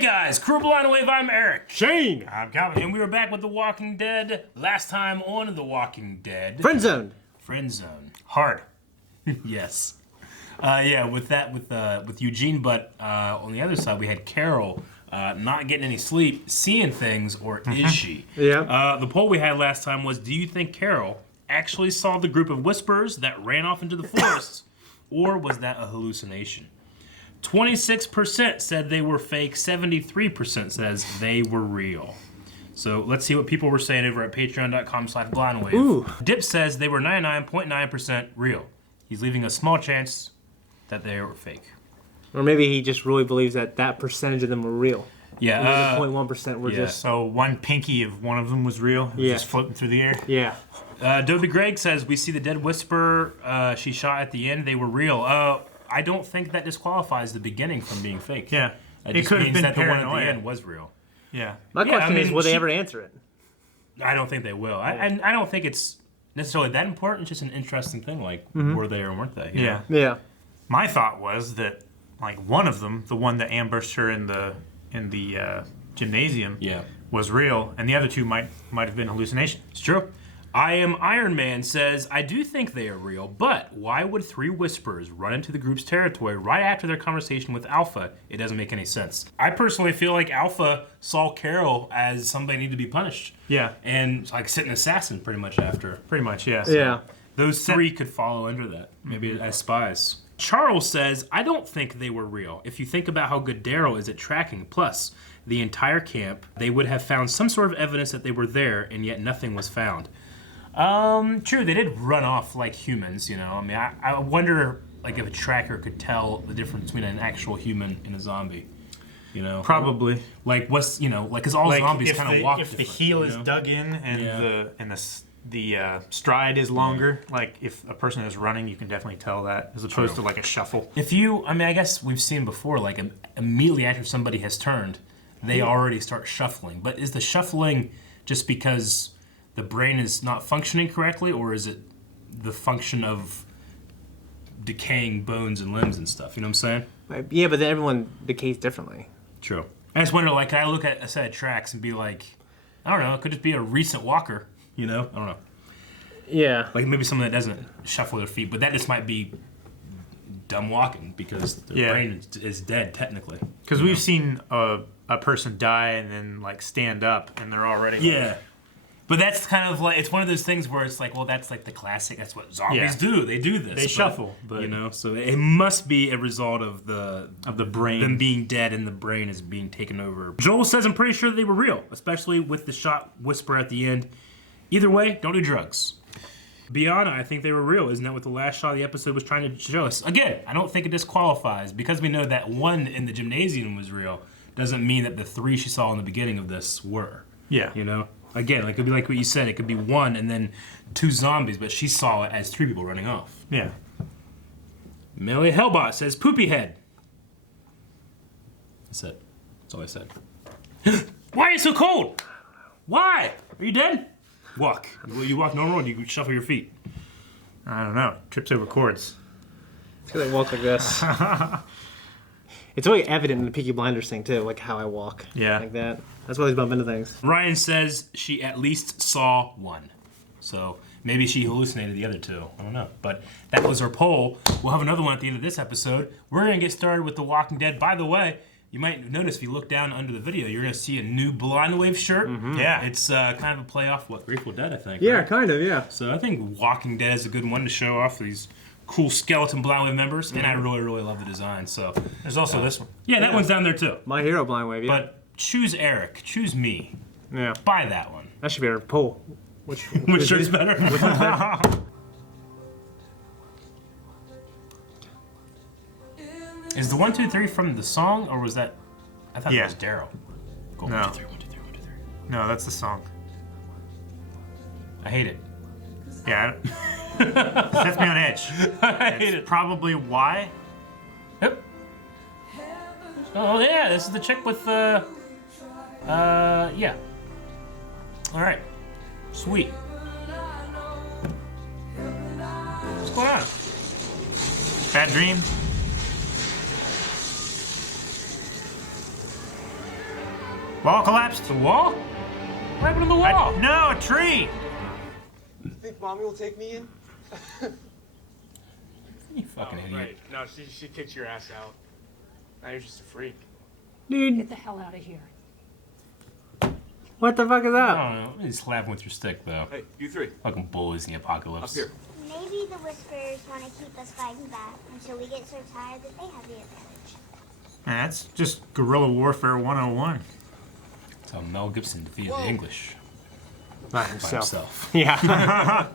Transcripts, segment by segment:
guys, Crew Blind Wave, I'm Eric. Shane. I'm Calvin. And we were back with The Walking Dead. Last time on The Walking Dead. Friend zone. Friend zone. Hard. Yes. Yeah, with Eugene, but on the other side we had Carol not getting any sleep, seeing things, or is she? Yeah. The poll we had last time was, do you think Carol actually saw the group of whisperers that ran off into the forest, or was that a hallucination? 26% said they were fake, 73% says they were real. So let's see what people were saying over at patreon.com/blindwave. Ooh. Dip says they were 99.9% real. He's leaving a small chance that they were fake. Or maybe he just really believes that that percentage of them were real. Yeah. 0.1% were just... So one pinky of one of them was real. It was Yeah. just floating through the air. Yeah. Dobie Greg says, we see the dead whisperer she shot at the end. They were real. I don't think that disqualifies the beginning from being fake. Yeah. It could have means been that the one at paranoia. the end was real. Yeah. My question is, mean, will they ever answer it? I don't think they will. And I don't think it's necessarily that important. It's just an interesting thing, like, were they or weren't they? You know? Yeah. My thought was that, like, one of them, the one that ambushed her in the gymnasium, Yeah. was real, and the other two might have been hallucination. It's true. I Am Iron Man says, I do think they are real, but why would three whisperers run into the group's territory right after their conversation with Alpha? It doesn't make any sense. I personally feel like Alpha saw Carol as somebody needed to be punished. Yeah. And like sit an assassin pretty much after. Pretty much, yeah. So Yeah. Those three could follow under that, maybe as spies. Charles says, I don't think they were real. If you think about how good Daryl is at tracking, plus the entire camp, they would have found some sort of evidence that they were there, and yet nothing was found. True, they did run off like humans, you know. I mean, I wonder like if a tracker could tell the difference between an actual human and a zombie, you know. Probably. Like what's, you know, like because all zombies kind of walk if the different, heel you is know? dug in and the stride is longer, like if a person is running, you can definitely tell that, as opposed to like a shuffle. If you, I mean, I guess we've seen before, like immediately after somebody has turned, they already start shuffling. But is the shuffling just because the brain is not functioning correctly, or is it the function of decaying bones and limbs and stuff? You know what I'm saying? Yeah, but then everyone decays differently. True. I just wonder, like, can I look at a set of tracks and be like, I don't know, it could just be a recent walker, you know? I don't know. Yeah. Like maybe someone that doesn't shuffle their feet, but that just might be dumb walking because their brain is dead technically. Because we've seen a person die and then like stand up and they're already Yeah. But that's kind of like, it's one of those things where it's like, well, that's like the classic, that's what zombies do. They do this. They shuffle, but you know, so it must be a result of the brain. them being dead and the brain is being taken over. Joel says, I'm pretty sure they were real, especially with the shot whisper at the end. Either way, don't do drugs. Beyond, I think they were real. Isn't that what the last shot of the episode was trying to show us? Again, I don't think it disqualifies. Because we know that one in the gymnasium was real, doesn't mean that the three she saw in the beginning of this were. Yeah. You know? Again, it could be like what you said. It could be one and then two zombies, but she saw it as three people running off. Yeah. Melly Hellbot says, poopy head. That's it. That's all I said. Why are you so cold? Why? Are you dead? Walk. Will you walk normal or do you shuffle your feet? I don't know. Trips over cords. It's because I walk like this. It's really evident in the Peaky Blinders thing, too, like how I walk. Yeah. Like that. That's why he's bumping into things. Ryan says she at least saw one. So maybe she hallucinated the other two. I don't know. But that was our poll. We'll have another one at the end of this episode. We're going to get started with The Walking Dead. By the way, you might notice if you look down under the video, you're going to see a new Blind Wave shirt. Mm-hmm. Yeah. It's kind of a play off what Grateful Dead, I think. Yeah, right? kind of, yeah. So I think Walking Dead is a good one to show off these cool skeleton Blind Wave members. And I really, really love the design. So There's also this one. yeah, that one's down there too. My hero Blind Wave, yeah. But choose Eric. Choose me. Yeah. Buy that one. That should be our poll. Which shirt's better? Is the 1, 2, 3 from the song, or was that? I thought Yeah. that was Daryl. Go No. 1, 2, 3, 1, 2, 3, 1, 2, 3. No, that's the song. I hate it. Yeah. It sets me on edge. I hate it. Probably why. Yep. Oh yeah, this is the chick with yeah. All right. Sweet. What's going on? Bad dream. Wall collapsed. The wall? What happened to the wall? No, a tree. You think mommy will take me in? You fucking idiot. Right. No, she kicked your ass out. Now you're just a freak. Dude, Get the hell out of here. what the fuck is I that? don't know. You slap him with your stick, though. Hey, you three. Fucking bullies in the apocalypse. Up here. Maybe the Whisperers want to keep us fighting back until we get so tired that they have the advantage. That's just guerrilla warfare 101. That's how Mel Gibson defeated the English By by himself. himself. Yeah.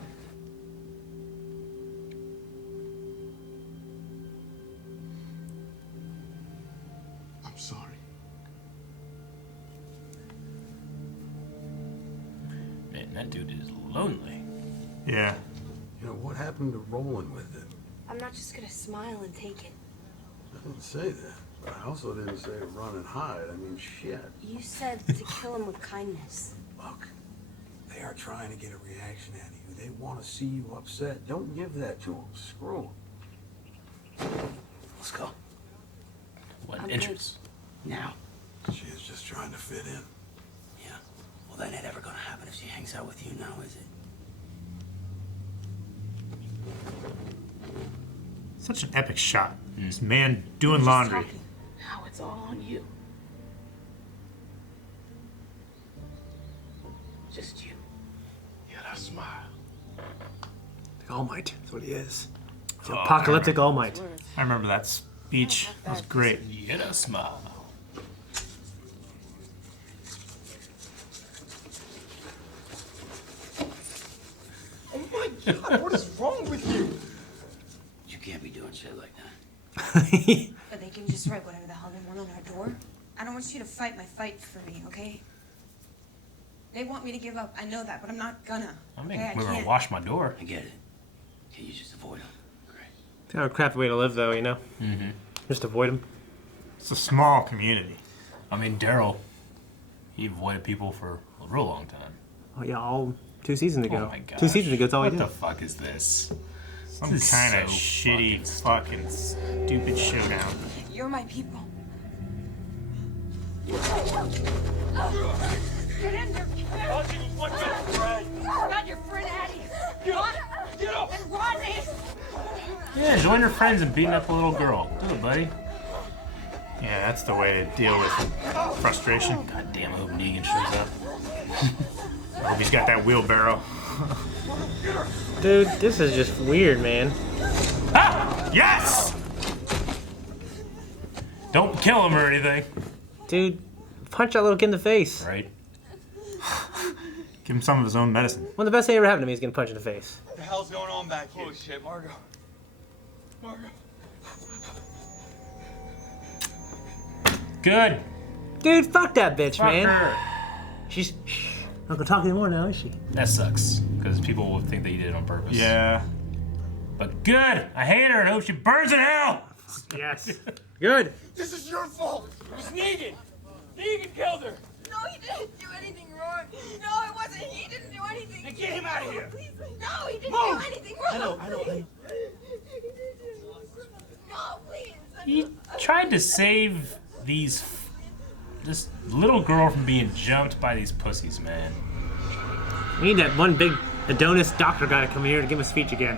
I'm sorry. Man, that dude is lonely. Yeah. You know, what happened to rolling with it? I'm not just gonna smile and take it. I didn't say that. But I also didn't say to run and hide. I mean, shit. You said to kill him with kindness. Look, they are trying to get a reaction out of you. They want to see you upset. Don't give that to them. Screw them. Let's go. What I'm interest? Now, She is just trying to fit in. yeah. Well, that ain't ever gonna happen if she hangs out with you now, is it? Such an epic shot. This man doing laundry. Talking. Now it's all on you. Just you. Yeah, that smile. The All Might. That's what he is. The apocalyptic All Might. I remember that speech. That was great. Get a smile. Oh my god, what is wrong with you? You can't be doing shit like that. But they can just write whatever the hell they want on our door. I don't want you to fight my fight for me, okay? They want me to give up. I know that, but I'm not gonna. I'm making Okay, I me can't. wash my door. I get it. Can you just avoid them? Great. It's kind of a crappy way to live, though, you know? Mm-hmm. Just avoid him. It's a small community. I mean, Daryl, he avoided people for a real long time. Oh, yeah, all 2 seasons ago. Oh my god. 2 seasons ago, that's all he What did. the fuck is this? Some This is kind of so shitty, fucking stupid showdown. You're my people. Get in there, kid! Got your friend Addie. Get up! And Rodney! Yeah, join your friends in beating up a little girl. Do it, buddy. Yeah, that's the way to deal with frustration. God damn, I hope Negan shows up. I hope he's got that wheelbarrow. Dude, this is just weird, man. Ah! Yes! Don't kill him or anything. Dude, punch that little kid in the face. Right? Give him some of his own medicine. One of the best thing ever happened to me is getting punched in the face. What the hell's going on back here? Holy shit, Margo. Margo. Good. Dude, fuck that bitch, Fuck man. her. She's not gonna talk anymore now, is she? That sucks, because people will think that you did it on purpose. Yeah. But good. I hate her and hope she burns in hell. Yes. Good. This is your fault. It was Negan. Negan killed her. No, he didn't do anything wrong. No, it wasn't. He didn't do anything. Then get him out of here. Please, no, he didn't Move. do anything wrong. I know. No, please. He tried to save this little girl from being jumped by these pussies, man. We need that one big Adonis doctor guy to come here to give a speech again.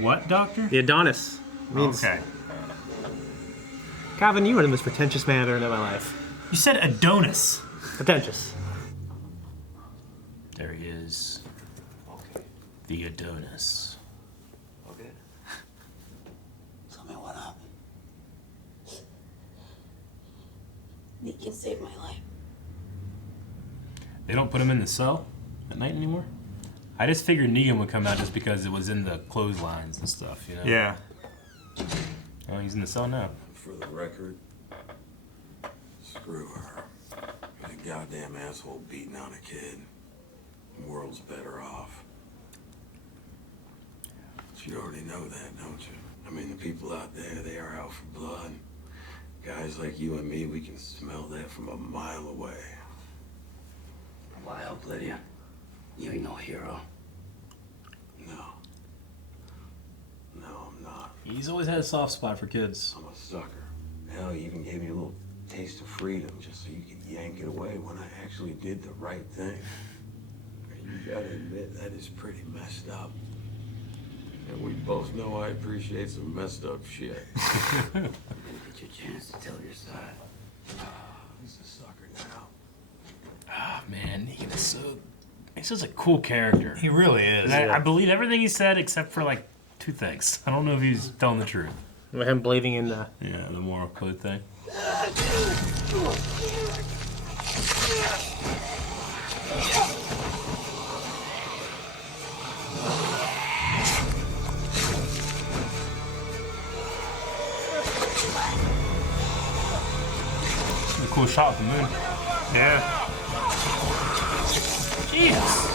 What, doctor? The Adonis. Means, Okay. Calvin, you are the most pretentious man I've ever known in my life. You said Adonis. Pretentious. There he is. Okay. The Adonis. Okay. Tell me what happened. Negan saved my life. They don't put him in the cell at night anymore? I just figured Negan would come out just because it was in the clotheslines and stuff, you know? Yeah. Oh, he's in the cell now. For the record, screw her. Got a goddamn asshole beating on a kid. The world's better off. But you already know that, don't you? I mean, the people out there, they are out for blood. Guys like you and me, we can smell that from a mile away. Well, I hope, Lydia. You ain't no hero. No. No, I'm not. He's always had a soft spot for kids. I'm a sucker. Hell, you even gave me a little taste of freedom just so you could yank it away when I actually did the right thing. And you gotta admit, that is pretty messed up. And we both know I appreciate some messed up shit. Get your chance to tell your side. He's a sucker now. Ah, man, he's such a cool character. He really is. And I believe everything he said except for like 2 things. I don't know if he's telling the truth. With him believing in the... Yeah, the moral code thing. A cool shot of the moon. Yeah. Jesus.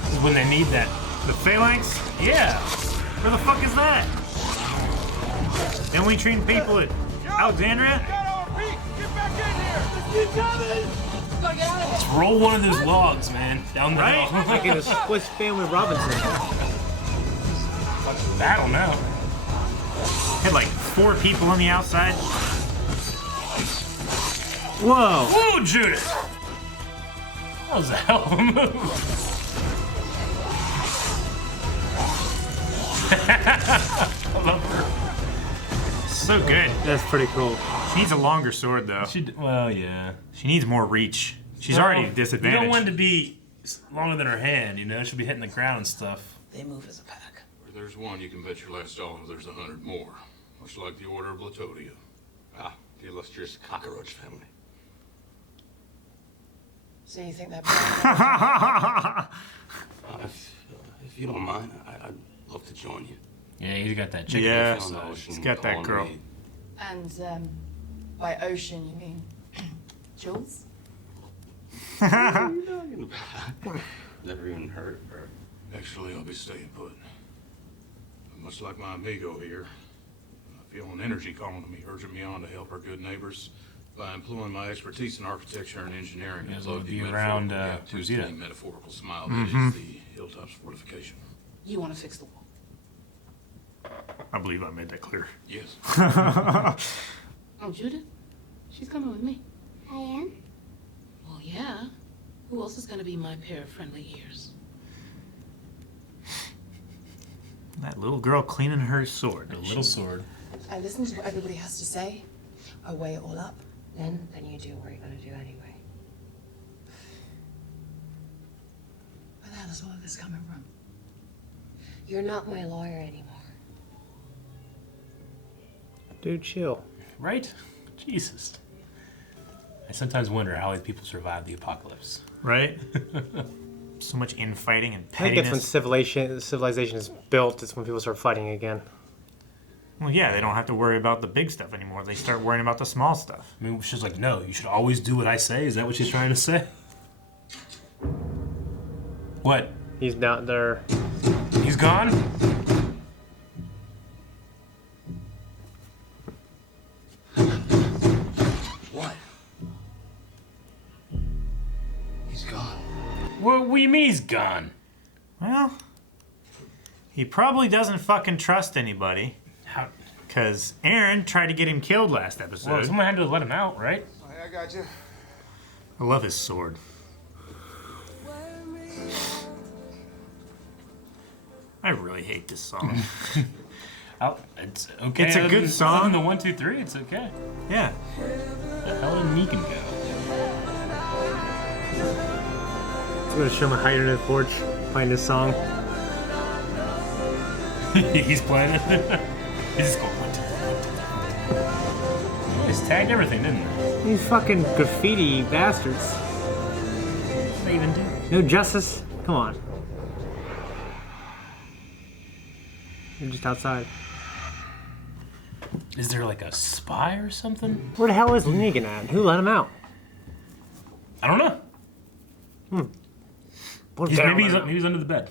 This is when they need that. The phalanx? Yeah. Where the fuck is that? Then we train people at Alexandria? Let's roll one of those logs, man. Down the Right? hill. Like in a Swiss Family Robinson. I don't know. Had like 4 people on the outside. Whoa! Whoa, Judith! That was a hell of a move. I love her. So good. That's pretty cool. She needs a longer sword, though. Well, yeah. She needs more reach. She's already You disadvantaged. don't want it to be longer than her hand, you know? She'll be hitting the ground and stuff. They move as a pack. Where there's one, you can bet your last dollar there's 100 more. Much like the Order of Latodia. Ah, the illustrious cockroach family. So you think that? If you don't mind, I'd love to join you. Yeah, he's got that chicken. Yeah, On the ocean, he's got that calling girl. me. And by ocean you mean Jules? Never even heard of her. Actually, I'll be staying put. Much like my amigo here, I feel an energy calling to me, urging me on to help our good neighbors by employing my expertise in architecture and engineering. Yeah, to so plug the be around, metaphorical gap to Rosita. the metaphorical smile that is the Hilltop's fortification. You want to fix the wall? I believe I made that clear. Yes. Oh, Judith? She's coming with me. I am? Well, yeah. Who else is going to be my pair of friendly ears? That little girl cleaning her sword. A little sword. I listen to what everybody has to say. I weigh it all up. Then you do what you're gonna do anyway. Where the hell is all of this coming from? You're not my lawyer anymore. Dude, chill. Right? Jesus. I sometimes wonder how these people survive the apocalypse. Right? So much infighting and I think that's when pettiness. civilization is built. It's when people start fighting again. Well, yeah, they don't have to worry about the big stuff anymore. They start worrying about the small stuff. I mean, she's like, no, you should always do what I say. Is that what she's trying to say? What? He's down there. He's gone? What? He's gone. What do you mean he's gone? Well, he probably doesn't fucking trust anybody. How? Because Aaron tried to get him killed last episode. Well, someone had to let him out, right? I got you. I love his sword. I really hate this song. It's okay. It's a good song. Other than the 1, 2, 3, it's okay. Yeah. The hell did Negan go? I'm gonna show my hide under the porch, playing this song. He's playing it. He's just going, 1, 2, 3, 1, 2, 3, 1, 2, 3. They just tagged everything, didn't they? These fucking graffiti bastards. What did they even do? No justice? Come on. They're just outside. Is there like a spy or something? Where the hell is Negan at? Who let him out? I don't know. What Maybe he's under the bed.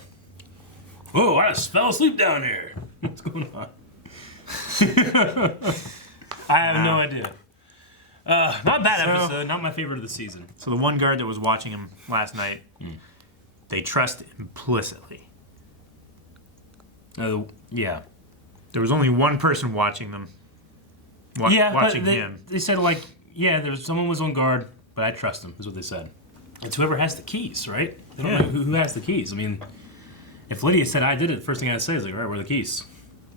Whoa, I just fell asleep down here. What's going on? I have no idea. Not bad episode. Not my favorite of the season. So the one guard that was watching him last night, they trust implicitly. Yeah. There was only one person watching them. Watching him. They said, like, someone was on guard, but I trust him, is what they said. It's whoever has the keys, right? They don't know who has the keys. I mean, if Lydia said, I did it, the first thing I'd say is, like, all right, where are the keys?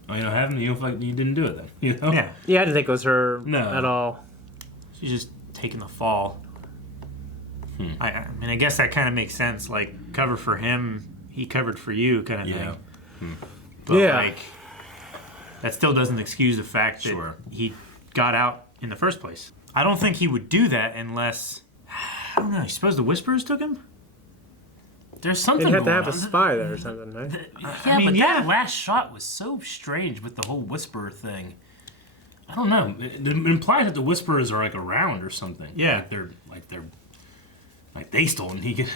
Oh, you don't have them? You don't feel like you didn't do it then, you know? Yeah. Yeah, I didn't think it was her at all. She's just taking the fall. I mean, I guess that kind of makes sense. Like, cover for him, he covered for you kind of thing. But, like, that still doesn't excuse the fact that he got out in the first place. I don't think he would do that unless... I don't know. You suppose the Whisperers took him? There's something They'd going have to on. have a spy there or something, right? That last shot was so strange with the whole Whisperer thing. I don't know. It implies that the Whisperers are like around or something. Yeah, like they stole Negan.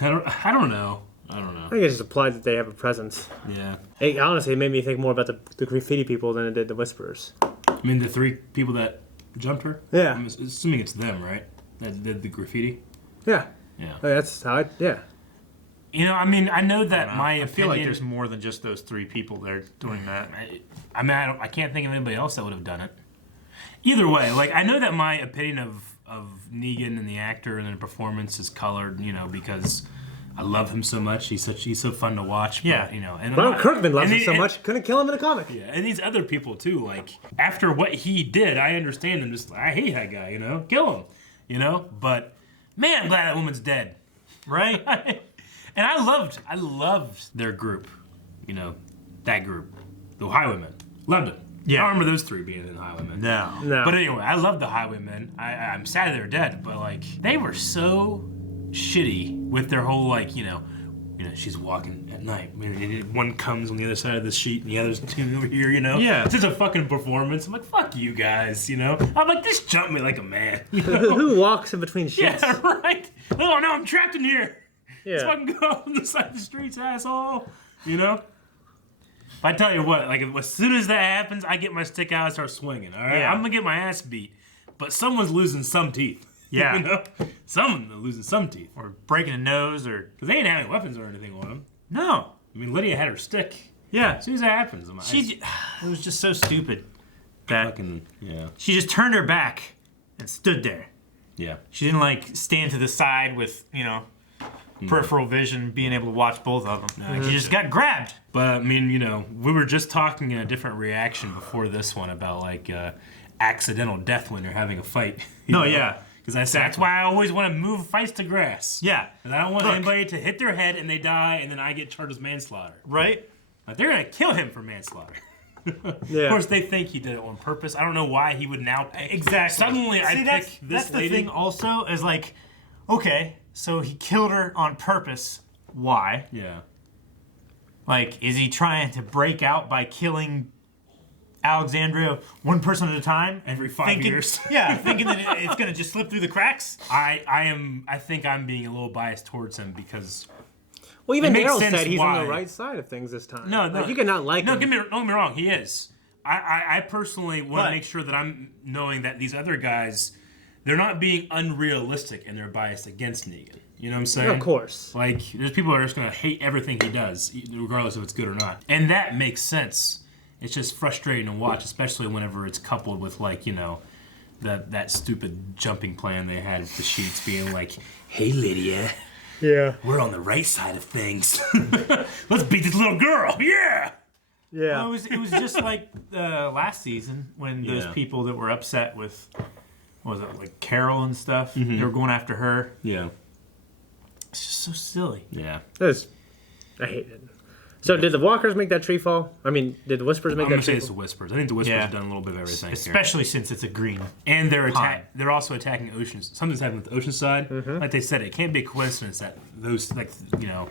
I don't know. I think it's just implied that they have a presence. Yeah. Honestly, it made me think more about the graffiti people than it did the Whisperers. I mean, the 3 people that jumped her. Yeah. I'm assuming it's them, right? That did the graffiti. Yeah. Yeah. That's how You know, I mean, I know that I feel like there's more than just those 3 people there doing that. I mean, I can't think of anybody else that would have done it. Either way, like, I know that my opinion of Negan and the actor and the performance is colored, you know, because I love him so much. He's so fun to watch. But, you know, and Ron Kirkman loves him so much, couldn't kill him in a comic. Yeah, and these other people too. Like, after what he did, I understand him. Just, I hate that guy. You know, kill him. You know, but man, I'm glad that woman's dead. Right. And I loved their group. You know, that group, the Highwaymen. Loved it. Yeah. I don't remember those 3 being in the Highwaymen. No. But anyway, I love the Highwaymen. I'm sad they're dead, but like they were so shitty with their whole like, you know, she's walking at night. One comes on the other side of the sheet and the other's 2 over here, you know? Yeah. It's just a fucking performance. I'm like, fuck you guys, you know? I'm like, just jump me like a man. You know? Who walks in between sheets? Yeah, right. Oh no, I'm trapped in here. Yeah. Let's fucking go on the side of the streets, asshole. You know? I tell you what, like, as soon as that happens, I get my stick out and start swinging, all right? Yeah. I'm gonna get my ass beat, but someone's losing some teeth. Yeah. You know? Someone's losing some teeth. Or breaking a nose or... Because they ain't having weapons or anything on them. No. I mean, Lydia had her stick. Yeah. As soon as that happens, it was just so stupid. That fucking, yeah. She just turned her back and stood there. Yeah. She didn't, like, stand to the side with, you know... peripheral vision, being able to watch both of them. He just got grabbed. But, I mean, you know, we were just talking in a different reaction before this one about, like, accidental death when you're having a fight. No, yeah. Because that's why I always want to move fights to grass. Yeah. Because I don't want anybody to hit their head and they die and then I get charged with manslaughter. Right? Like, they're going to kill him for manslaughter. Yeah. Of course, they think he did it on purpose. I don't know why he would now pick. Exactly. Suddenly, I pick this that's lady. The thing also is, like, okay... So he killed her on purpose. Why? Yeah. Like, is he trying to break out by killing Alexandria one person at a time? Every 5 years. Yeah, thinking that it's going to just slip through the cracks? I think I'm being a little biased towards him because... Well, even Daryl said he's on the right side of things this time. No. Like, you could not like him. No, don't get me wrong. He is. I personally want to make sure that I'm knowing that these other guys... They're not being unrealistic in their bias against Negan. You know what I'm saying? Of course. Like, there's people that are just going to hate everything he does, regardless if it's good or not. And that makes sense. It's just frustrating to watch, especially whenever it's coupled with, like, you know, that stupid jumping plan they had with the sheets being like, hey, Lydia. Yeah. We're on the right side of things. Let's beat this little girl. Yeah. Yeah. Well, it was just like last season when those people that were upset with... What was it, like Carol and stuff? Mm-hmm. They were going after her. Yeah. It's just so silly. Yeah. I hate it. So did the Walkers make that tree fall? I mean, did the Whispers make that tree fall? I'm going to say it's the Whispers. I think the Whispers have done a little bit of everything Especially since it's a green. And they're also attacking Oceans. Something's happening with Oceanside. Mm-hmm. Like they said, it can't be a coincidence that those, like, you know...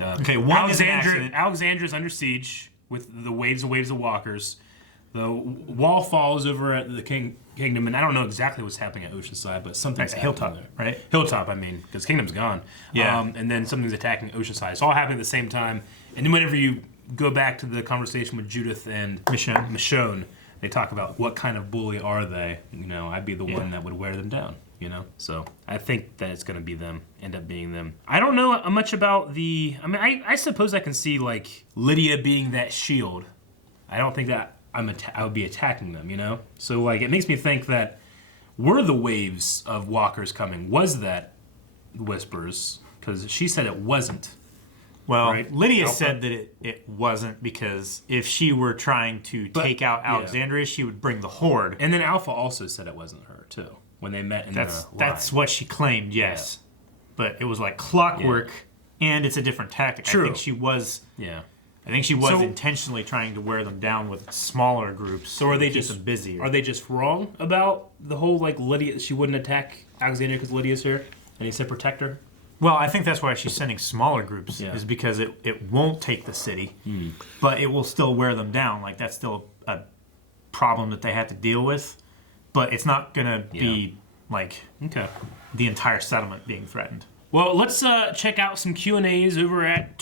Alexandria's under siege with the waves of walkers. The wall falls over at the Kingdom, and I don't know exactly what's happening at Oceanside, but something's happening Hilltop, there. right? Hilltop, I mean, because Kingdom's gone. Yeah. And then something's attacking Oceanside. It's all happening at the same time. And then whenever you go back to the conversation with Judith and Michonne, they talk about what kind of bully are they. You know, I'd be the one that would wear them down. You know, so I think that it's going to be them, end up being them. I don't know much about the... I mean, I suppose I can see, like, Lydia being that shield. I don't think that I would be attacking them, you know? So, like, it makes me think that were the waves of walkers coming, was that whispers? Because she said it wasn't. Well, right? Lydia Alpha? said that it wasn't, because if she were trying to take out Alexandria, she would bring the Horde. And then Alpha also said it wasn't her, too, when they met in the line. That's what she claimed, yes. Yeah. But it was like clockwork, and it's a different tactic. True. I think she was intentionally trying to wear them down with smaller groups. So are they keep just them busier? Are they just wrong about the whole, like, Lydia, she wouldn't attack Alexandria because Lydia's here, and he said protect her? Well, I think that's why she's sending smaller groups, is because it won't take the city, but it will still wear them down. Like, that's still a problem that they have to deal with, but it's not going to be, like, the entire settlement being threatened. Well, let's check out some Q&As over at,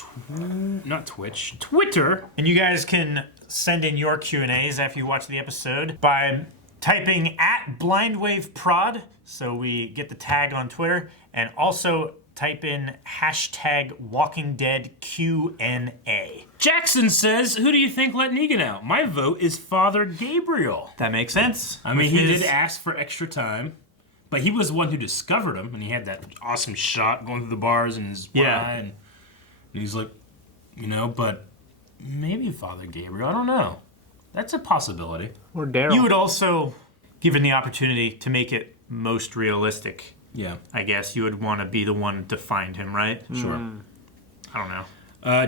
Twitter. And you guys can send in your Q&As after you watch the episode by typing @BlindWaveProd, so we get the tag on Twitter, and also type in #WalkingDeadQNA. Jackson says, who do you think let Negan out? My vote is Father Gabriel. That makes sense. I mean, he did ask for extra time, but he was the one who discovered him, and he had that awesome shot going through the bars in his eye, and he's like, you know, but maybe Father Gabriel, I don't know. That's a possibility. Or Daryl. You would also, given the opportunity to make it most realistic, I guess you would want to be the one to find him, right? Sure. I don't know.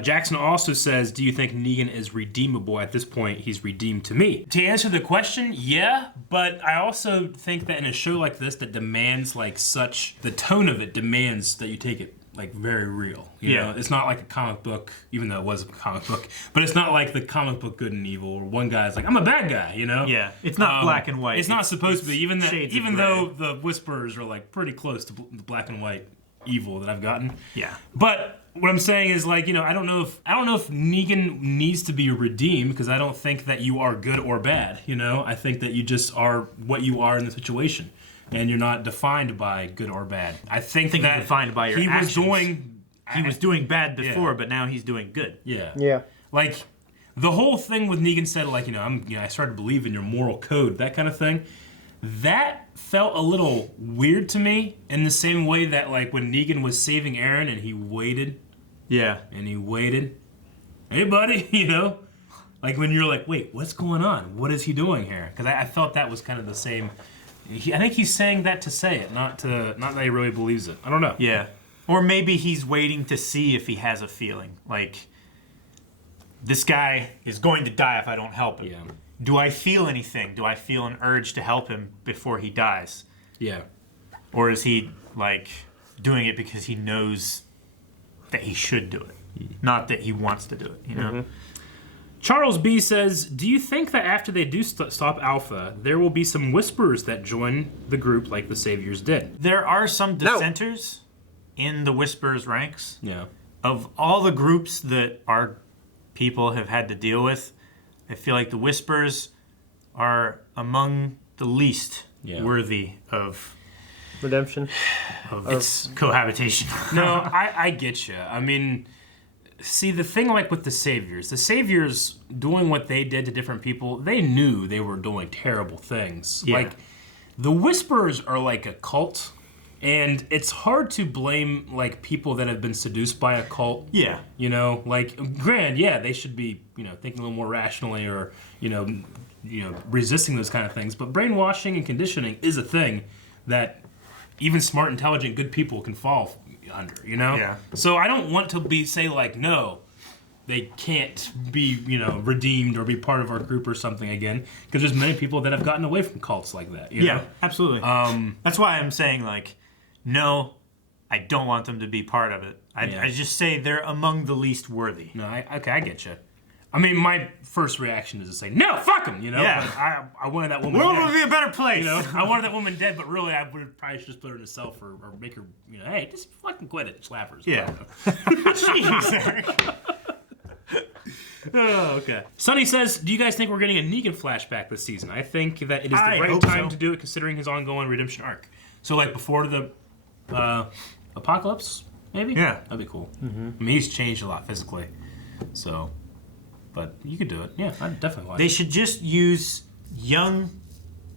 Jackson also says, do you think Negan is redeemable? At this point, he's redeemed to me. To answer the question, yeah, but I also think that in a show like this that demands like such, the tone of it demands that you take it like very real. You know? It's not like a comic book, even though it was a comic book, but it's not like the comic book Good and Evil, where one guy's like, I'm a bad guy, you know? Yeah, it's not black and white. It's not supposed to be, even though the Whisperers are like pretty close to the black and white evil that I've gotten. Yeah. But what I'm saying is, like, you know, I don't know if Negan needs to be redeemed, because I don't think that you are good or bad, you know? I think that you just are what you are in the situation, and you're not defined by good or bad. I think that you're defined by your actions. He was doing bad before, but now he's doing good. Yeah. Like, the whole thing with Negan said, like, I started to believe in your moral code, that kind of thing. That felt a little weird to me, in the same way that, like, when Negan was saving Aaron and he waited. Yeah. And he waited. Hey, buddy, you know? Like, when you're like, wait, what's going on? What is he doing here? Because I felt that was kind of the same. I think he's saying that to say it, not that he really believes it. I don't know. Yeah. Or maybe he's waiting to see if he has a feeling. Like, this guy is going to die if I don't help him. Yeah. Do I feel anything? Do I feel an urge to help him before he dies? Yeah. Or is he, like, doing it because he knows that he should do it, not that he wants to do it, you know? Mm-hmm. Charles B. says, do you think that after they do stop Alpha, there will be some Whisperers that join the group like the Saviors did? There are some dissenters in the Whisperers ranks. Yeah. Of all the groups that our people have had to deal with, I feel like the Whisperers are among the least worthy of redemption, of its cohabitation. No, I get you. I mean, see, the thing like with the Saviors doing what they did to different people, they knew they were doing terrible things. Yeah. Like, the Whisperers are like a cult, and it's hard to blame, like, people that have been seduced by a cult. Yeah. You know, like, they should be, thinking a little more rationally, or, resisting those kind of things. But brainwashing and conditioning is a thing that even smart, intelligent, good people can fall under, Yeah. So I don't want to say like, no, they can't be, redeemed or be part of our group or something again, because there's many people that have gotten away from cults like that. You know? Absolutely. That's why I'm saying, like, no, I don't want them to be part of it. I just say they're among the least worthy. No, I get you. I mean, my first reaction is to say, no, fuck them, Yeah. But I wanted that woman The world dead. would be a better place. I wanted that woman dead, but really I would probably just put her in a cell or make her, hey, just fucking quit it, slappers. Yeah. Jeez. Oh, okay. Sonny says, do you guys think we're getting a Negan flashback this season? I think that it is the right time to do it, considering his ongoing redemption arc. So, like, before the apocalypse, maybe? Yeah. That'd be cool. Mm-hmm. I mean, he's changed a lot physically. So, But you could do it. Yeah, I'd definitely watch They it. should just use young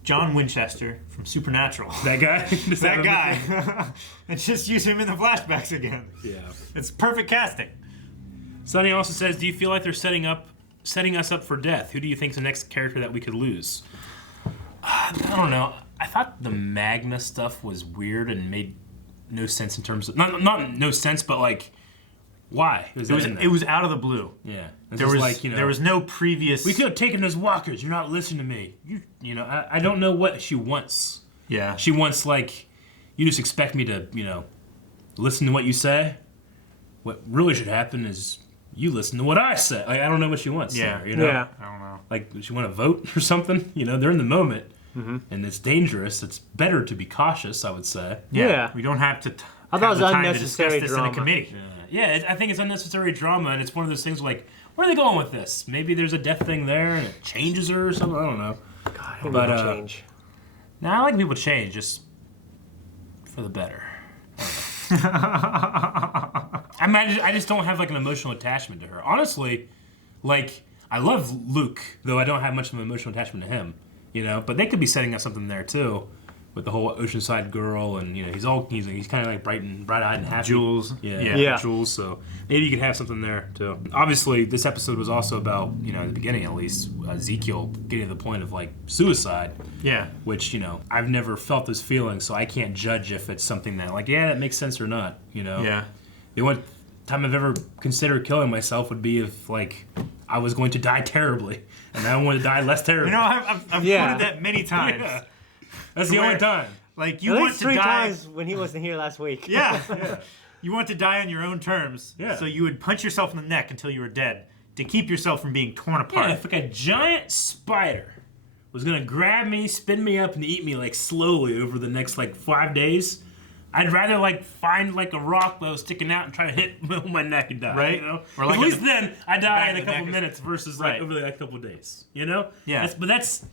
John Winchester from Supernatural. That guy? That guy. And just use him in the flashbacks again. Yeah. It's perfect casting. Sonny also says, do you feel like they're setting us up for death? Who do you think's the next character that we could lose? I don't know. I thought the Magna stuff was weird and made no sense in terms of... Not no sense, but like... Why? It was out of the blue. Yeah. There was no previous... We could have taken those walkers. You're not listening to me. You know, I don't know what she wants. Yeah. She wants, like, you just expect me to, listen to what you say. What really should happen is you listen to what I say. Like, I don't know what she wants. Yeah. There, Yeah. I don't know. Like, does she want to vote or something? They're in the moment. Mm-hmm. And it's dangerous. It's better to be cautious, I would say. Yeah. We don't have to I thought it was have the time unnecessary to discuss this drama. in a committee. Yeah, I think it's unnecessary drama, and it's one of those things like, where are they going with this? Maybe there's a death thing there, and it changes her or something. I don't know. God, I don't change. No, I like people change, just for the better. I just don't have like an emotional attachment to her. Honestly, like I love Luke, though I don't have much of an emotional attachment to him. But they could be setting up something there too, with the whole Oceanside girl, and he's kind of like bright-eyed and happy. Jules, yeah, Jules. So maybe you could have something there too. Obviously, this episode was also about at the beginning at least Ezekiel getting to the point of like suicide. Yeah, which I've never felt this feeling, so I can't judge if it's something that like that makes sense or not. Yeah. The only time I've ever considered killing myself would be if like I was going to die terribly, and I want to die less terribly. I've quoted that many times. Yeah. That's the only time. Like you At want least to 3 die. times when he wasn't here last week. Yeah. You want to die on your own terms. Yeah. So you would punch yourself in the neck until you were dead to keep yourself from being torn apart. Yeah, if like a giant spider was gonna grab me, spin me up, and eat me like slowly over the next like 5 days, I'd rather like find like a rock that was sticking out and try to hit my neck and die. Right. Or like at least then I die in a couple minutes versus like Right. over like a couple days. Yeah. But that's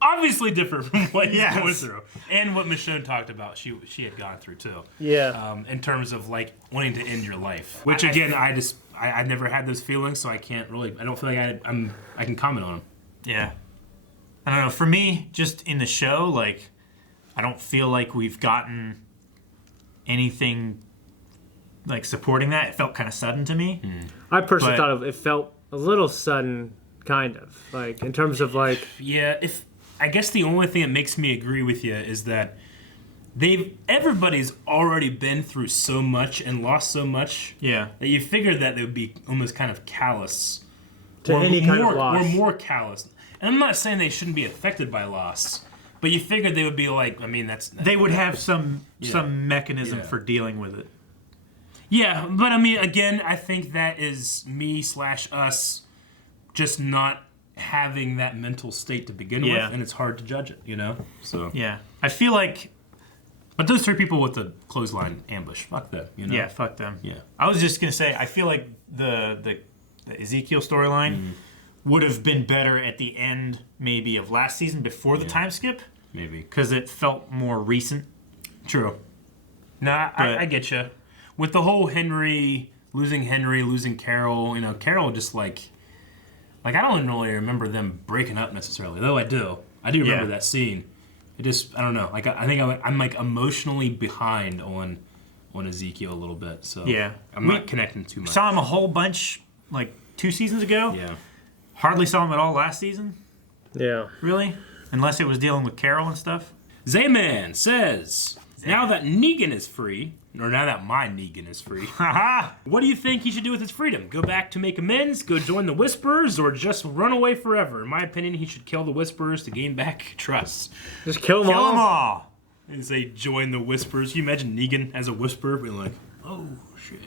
obviously different from what you're Yes. going through, and what Michonne talked about. She had gone through too. Yeah. In terms of like wanting to end your life, which again I've never had those feelings, so I can't really. I don't feel like I can comment on them. Yeah. I don't know. For me, just in the show, like, I don't feel like we've gotten anything like supporting that. It felt kind of sudden to me. I personally thought it felt a little sudden, kind of like in terms of like. Yeah, I guess the only thing that makes me agree with you is that everybody's already been through so much and lost so much. Yeah. That you figured that they would be almost kind of callous To any kind of loss. or more callous. And I'm not saying they shouldn't be affected by loss, but you figured they would be like, I mean, they would have some mechanism Yeah. for dealing with it. Yeah, but I mean, again, I think that is me/us just not having that mental state to begin with, and it's hard to judge it, So Yeah. I feel like... But those 3 people with the clothesline ambush, fuck them, Yeah, fuck them. Yeah. I was just going to say, I feel like the Ezekiel storyline would have been better at the end, maybe, of last season before the time skip. Maybe. Because it felt more recent. True. Nah, I get you. With the whole losing Carol, Carol just like I don't really remember them breaking up necessarily, though I do. I do remember that scene. It just, I don't know. Like I think I'm like emotionally behind on Ezekiel a little bit, so I'm not connecting too much. Saw him a whole bunch like 2 seasons ago. Yeah. Hardly saw him at all last season. Yeah. Really? Unless it was dealing with Carol and stuff. Zayman says, now that Negan is free, or now that my Negan is free, what do you think he should do with his freedom? Go back to make amends, go join the Whisperers, or just run away forever? In my opinion, he should kill the Whisperers to gain back trust. Just kill them all. Kill them all. And say, join the Whisperers. Can you imagine Negan as a Whisperer being like, oh, shit.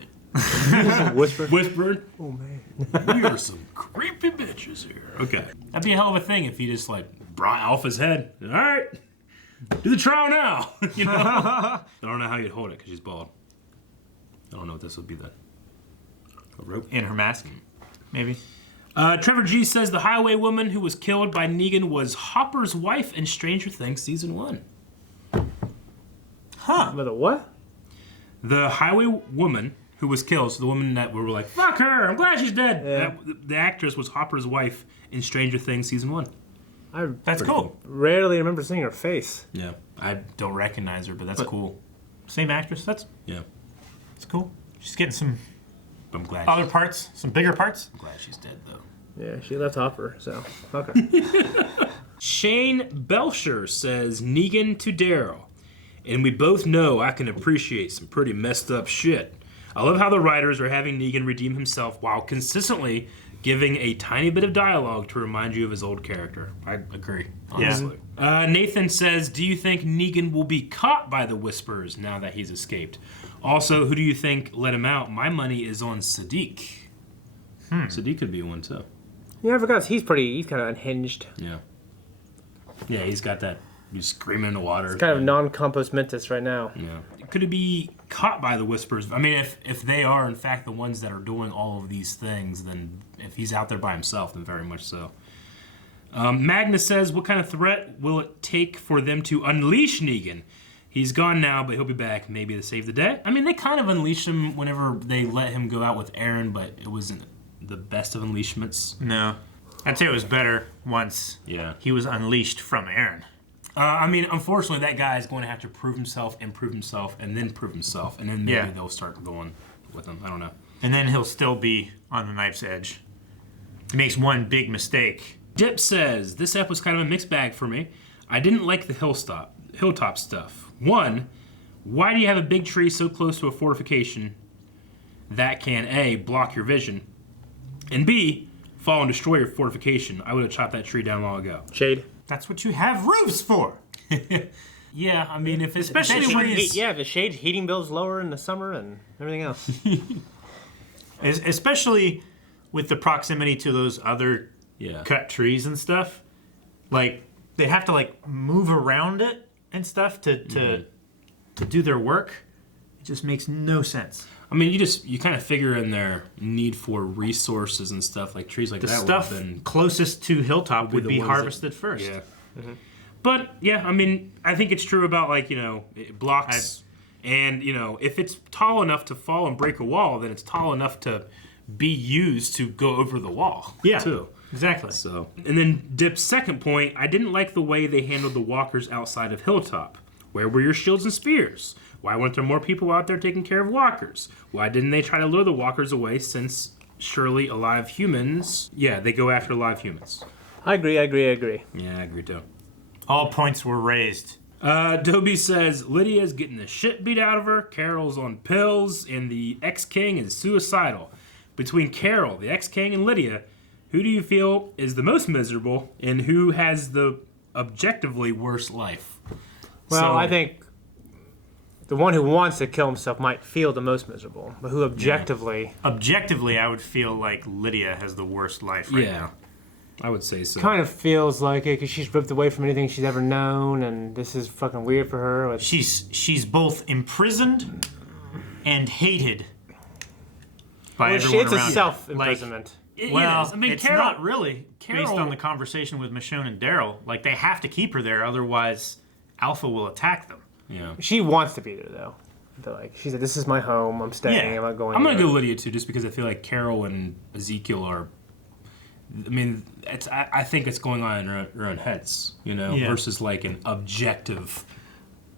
Whispered? Oh, man. We are some creepy bitches here. Okay. That'd be a hell of a thing if he just, like, brought off his head. All right. Do the trial now. I don't know how you'd hold it because she's bald. I don't know what this would be then. A rope? In her mask, maybe. Trevor G says the highway woman who was killed by Negan was Hopper's wife in Stranger Things Season 1. Huh. With a what? The highway woman who was killed. So the woman that we were like, fuck her, I'm glad she's dead. Yeah. The actress was Hopper's wife in Stranger Things Season 1. That's cool. Rarely remember seeing her face. Yeah. I don't recognize her, but that's cool. Same actress. That's cool. She's getting some I'm glad other parts, some bigger parts. I'm glad she's dead, though. Yeah, she left Hopper, so fuck her. Shane Belcher says Negan to Daryl. And we both know I can appreciate some pretty messed up shit. I love how the writers are having Negan redeem himself while consistently giving a tiny bit of dialogue to remind you of his old character. I agree, honestly. Yeah. Nathan says, do you think Negan will be caught by the Whispers now that he's escaped? Also, who do you think let him out? My money is on Sadiq. Sadiq could be one, too. Yeah, I forgot. He's kind of unhinged. Yeah. Yeah, he's got that. He's screaming in the water. It's kind of non-compos mentis right now. Yeah. Could it be caught by the Whispers? I mean, if they are, in fact, the ones that are doing all of these things, then if he's out there by himself, then very much so. Magnus says, what kind of threat will it take for them to unleash Negan? He's gone now, but he'll be back maybe to save the day. I mean, they kind of unleashed him whenever they let him go out with Aaron, but it wasn't the best of unleashments. No. I'd say it was better once he was unleashed from Aaron. I mean, unfortunately, that guy is going to have to prove himself, and then prove himself, and then maybe they'll start going with him. I don't know. And then he'll still be on the knife's edge. He makes one big mistake. Dip says, this ep was kind of a mixed bag for me. I didn't like the Hilltop stuff. One, why do you have a big tree so close to a fortification that can, A, block your vision, and B, fall and destroy your fortification? I would have chopped that tree down long ago. Shade. That's what you have roofs for. Yeah, I mean, if it's especially when the shade heating bills lower in the summer and everything else. Especially with the proximity to those other cut trees and stuff. Like they have to like move around it and stuff to do their work. It just makes no sense. I mean, you kind of figure in their need for resources and stuff, like trees like the that. The stuff closest to Hilltop would be harvested first. Yeah. Mm-hmm. But, yeah, I mean, I think it's true about, like, it blocks. And, if it's tall enough to fall and break a wall, then it's tall enough to be used to go over the wall. Yeah, too. Exactly. So, and then Dip's second point, I didn't like the way they handled the walkers outside of Hilltop. Where were your shields and spears? Why weren't there more people out there taking care of walkers? Why didn't they try to lure the walkers away since surely alive humans... Yeah, they go after live humans. I agree. Yeah, I agree too. All points were raised. Dobie says, Lydia's getting the shit beat out of her, Carol's on pills, and the ex-king is suicidal. Between Carol, the ex-king, and Lydia, who do you feel is the most miserable, and who has the objectively worst life? Well, I think the one who wants to kill himself might feel the most miserable, but who objectively... Yeah. Objectively, I would feel like Lydia has the worst life right now. I would say so. Kind of feels like it because she's ripped away from anything she's ever known, and this is fucking weird for her. She's both imprisoned and hated by everyone it's around. A self-imprisonment. It is. I mean, it's not really based on the conversation with Michonne and Daryl. Like they have to keep her there, otherwise Alpha will attack them. Yeah. She wants to be there though. She said, "This is my home. I'm staying. I'm not going." I'm gonna go Lydia too, just because I feel like Carol and Ezekiel are. I mean, I think it's going on in their own heads, versus like an objective,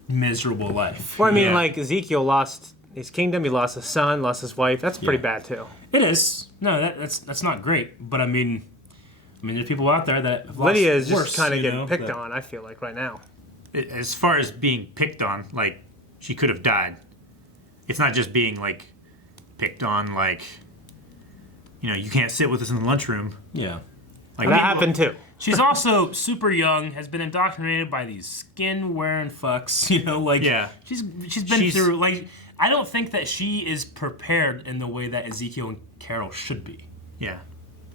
miserable life. Well, I mean, like Ezekiel lost his kingdom, he lost his son, lost his wife. That's pretty bad too. It is. No, that's not great. But I mean, there's people out there that have Lydia lost is just kind of getting picked that... on. I feel like right now. As far as being picked on, like she could have died. It's not just being like picked on, like. You can't sit with us in the lunchroom. Yeah. Like that happened too. She's also super young, has been indoctrinated by these skin-wearing fucks, She's been through, like, I don't think that she is prepared in the way that Ezekiel and Carol should be. Yeah.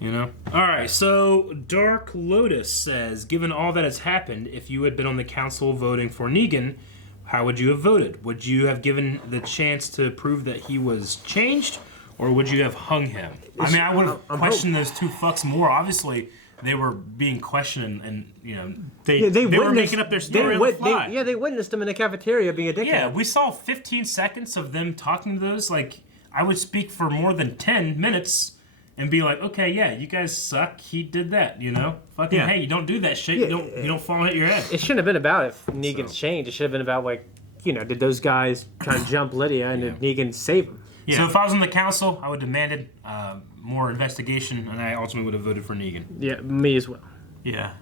All right, so Dark Lotus says, given all that has happened, if you had been on the council voting for Negan, how would you have voted? Would you have given the chance to prove that he was changed? Or would you have hung him? I mean, I would have questioned those two fucks more. Obviously, they were being questioned, and they were making up their story on the fly. They witnessed him in the cafeteria being a dickhead. Yeah, we saw 15 seconds of them talking to those. Like, I would speak for more than 10 minutes and be like, okay, yeah, you guys suck. He did that, you know? Fucking, hey, you don't do that shit. You don't fall and hit your head. It shouldn't have been about if Negan's changed. It should have been about, like, you know, did those guys try to jump Lydia and did Negan save him? Yeah. So if I was on the council, I would have demanded more investigation, and I ultimately would have voted for Negan. Yeah, me as well. Yeah.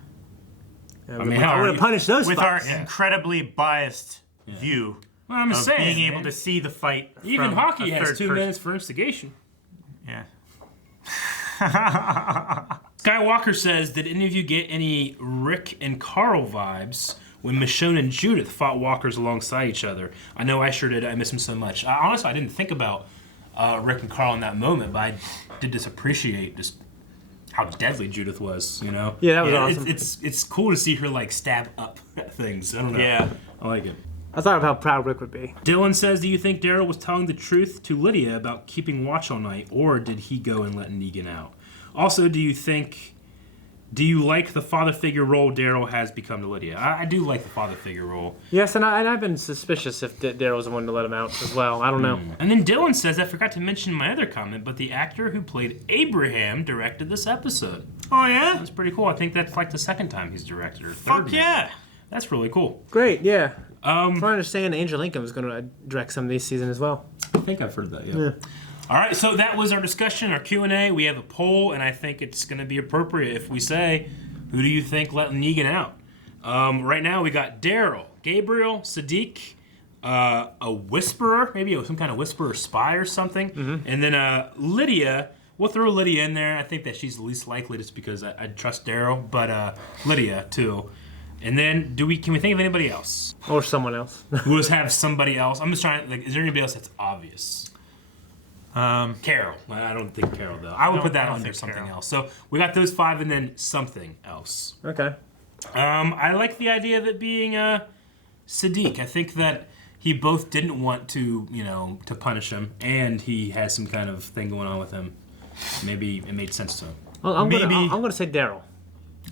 I mean, I would have punished those with fucks. our incredibly biased view well, I'm of saying, being able to see the fight. Even from hockey a has third 2 person. minutes for instigation. Yeah. Skywalker says, did any of you get any Rick and Carl vibes when Michonne and Judith fought walkers alongside each other? I know I sure did. I miss them so much. Honestly, I didn't think about Rick and Carl in that moment, but I did just appreciate just how deadly Judith was, you know? Yeah, that was awesome. It's cool to see her, like, stab up at things. I don't know. Yeah. I like it. I thought of how proud Rick would be. Dylan says, do you think Daryl was telling the truth to Lydia about keeping watch all night, or did he go and let Negan out? Also, do you like the father figure role Daryl has become to Lydia? I do like the father figure role. Yes, and I've been suspicious if Daryl was the one to let him out as well. I don't know. And then Dylan says, I forgot to mention my other comment, but the actor who played Abraham directed this episode. Oh, yeah? That's pretty cool. I think that's like the second time he's directed, or third. Fuck maybe. yeah. That's really cool. Great, yeah. From what I understand, Angel Lincoln was going to direct some of these season as well. I think I've heard that, yeah. All right, so that was our discussion, our Q&A. We have a poll, and I think it's going to be appropriate if we say, who do you think let Negan out? Right now, we got Daryl, Gabriel, Sadiq, a whisperer, maybe some kind of whisperer spy or something, and then Lydia. We'll throw Lydia in there. I think that she's the least likely just because I trust Daryl, but Lydia, too. And then, can we think of anybody else? Or someone else. We'll just have somebody else. I'm just trying, like, is there anybody else that's obvious? Carol. I don't think Carol, though. I would put that under something else. So we got those 5 and then something else. Okay. I like the idea of it being Sadiq. I think that he both didn't want to, to punish him, and he has some kind of thing going on with him. Maybe it made sense to him. Well, I'm going to say Daryl.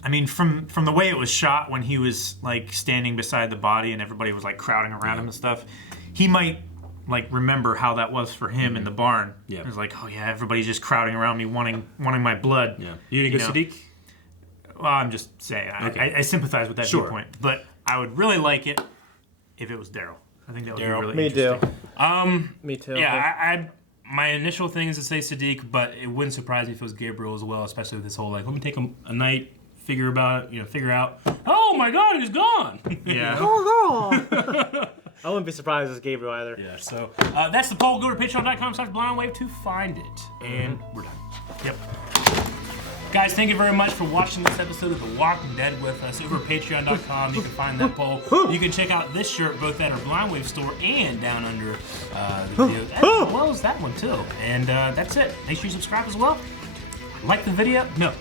I mean, from the way it was shot when he was, like, standing beside the body and everybody was, like, crowding around him and stuff, he might, like, remember how that was for him in the barn. Yeah. It was like, oh, yeah, everybody's just crowding around me wanting my blood. Yeah. You think it's Sadiq? Well, I'm just saying. Okay. I sympathize with that viewpoint. But I would really like it if it was Daryl. I think that would be really interesting. Me too. Yeah, my initial thing is to say Sadiq, but it wouldn't surprise me if it was Gabriel as well, especially with this whole, like, let me take a night, figure out, oh my God, he's gone. Yeah. Oh, no. I wouldn't be surprised if it's Gabriel either. Yeah, so that's the poll. Go to patreon.com/blindwave to find it. And we're done. Yep. Guys, thank you very much for watching this episode of The Walking Dead with us over at patreon.com. You can find that poll. You can check out this shirt both at our Blindwave store and down under the video, as well as that one too. And that's it. Make sure you subscribe as well. Like the video. No.